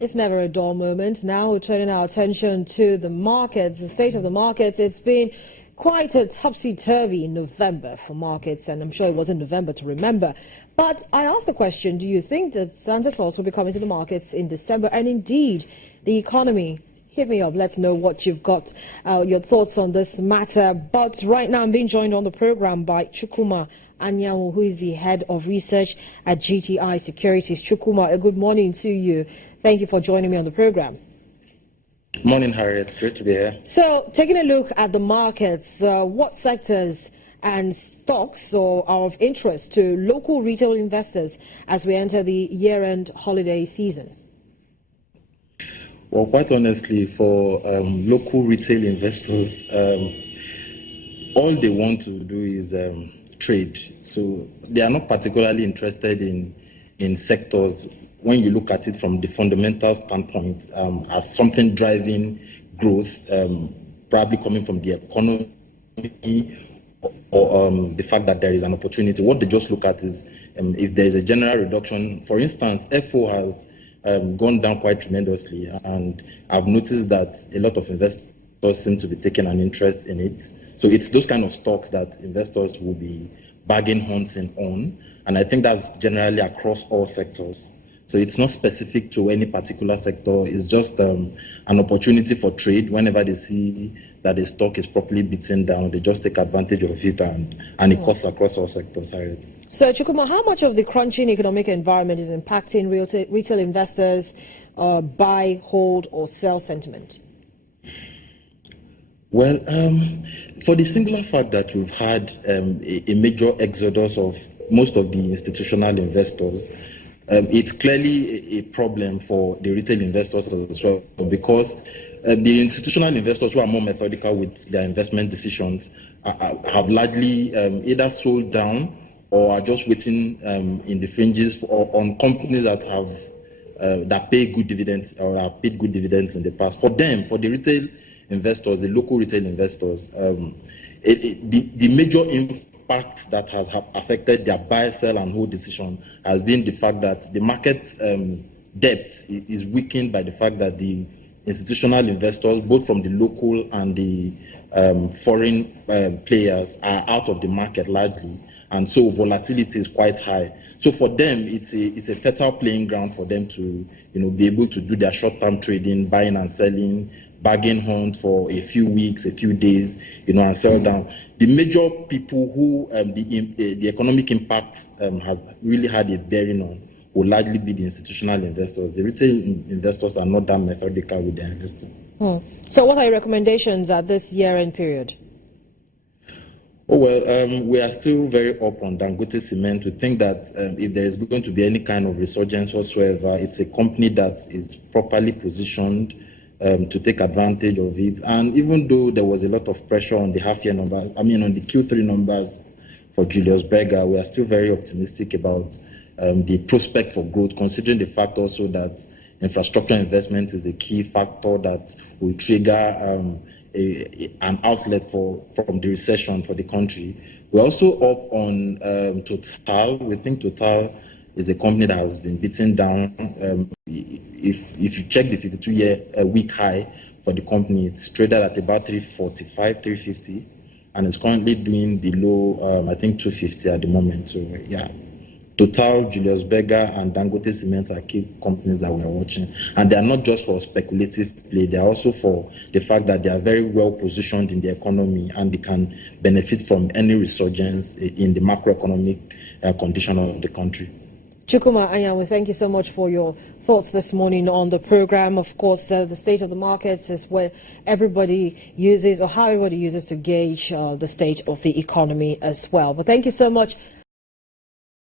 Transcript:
It's never a dull moment. Now we're turning our attention to the markets, the state of the markets. It's been quite a topsy-turvy November for markets, and I'm sure it wasn't November to remember. But I asked the question, do you think that Santa Claus will be coming to the markets in December? And indeed, the economy. Hit me up. Let's know what you've got, your thoughts on this matter. But right now I'm being joined on the program by Chukwuma Anyanwu, who is the head of research at GTI Securities. Chukwuma, a good morning to you. Thank you for joining me on the program. Morning, Harriet. Great to be here. So, taking a look at the markets, what sectors and stocks are of interest to local retail investors as we enter the year-end holiday season? Well, quite honestly, for local retail investors, all they want to do is trade. So they are not particularly interested in sectors when you look at it from the fundamental standpoint as something driving growth, probably coming from the economy or the fact that there is an opportunity. What they just look at is if there is a general reduction. For instance, FO has gone down quite tremendously, and I've noticed that a lot of investors seem to be taking an interest in it. So it's those kind of stocks that investors will be bargain hunting on, and I think that's generally across all sectors. So it's not specific to any particular sector. It's just an opportunity for trade. Whenever they see that a stock is properly beaten down, they just take advantage of it, and it cuts across all sectors. Harriet. So, Chukwuma, how much of the crunching economic environment is impacting retail investors' buy, hold, or sell sentiment? Well, for the singular fact that we've had a major exodus of most of the institutional investors, it's clearly a problem for the retail investors as well, because the institutional investors who are more methodical with their investment decisions have largely either sold down or are just waiting in the fringes on companies that have that pay good dividends or have paid good dividends in the past. For them, for the retail investors, the local retail investors, the major impact that has affected their buy, sell, and hold decision has been the fact that the market depth is weakened by the fact that the institutional investors, both from the local and the foreign players, are out of the market largely, and so volatility is quite high. So for them, it's a fertile playing ground for them to be able to do their short-term trading, buying and selling, bargain hunt for a few weeks, a few days, and sell down. The major people who the economic impact has really had a bearing on will largely be the institutional investors. The retail investors are not that methodical with their investing. So what are your recommendations at this year-end period? Oh, well, we are still very up on Dangote Cement. We think that if there is going to be any kind of resurgence whatsoever, it's a company that is properly positioned to take advantage of it. And even though there was a lot of pressure on the half-year numbers, on the Q3 numbers for Julius Berger, we are still very optimistic about the prospect for growth, considering the fact also that infrastructure investment is a key factor that will trigger an outlet from the recession for the country. We're also up on Total. We think Total is a company that has been beaten down. If you check the 52-year week high for the company, it's traded at about 345, 350, and it's currently doing below, I think, 250 at the moment. So, yeah. Total, Julius Berger, and Dangote Cement are key companies that we are watching. And they are not just for speculative play, they are also for the fact that they are very well positioned in the economy and they can benefit from any resurgence in the macroeconomic condition of the country. Chukwuma Anyanwu, thank you so much for your thoughts this morning on the program. Of course, the state of the markets is where everybody uses, or how everybody uses to gauge the state of the economy as well. But thank you so much.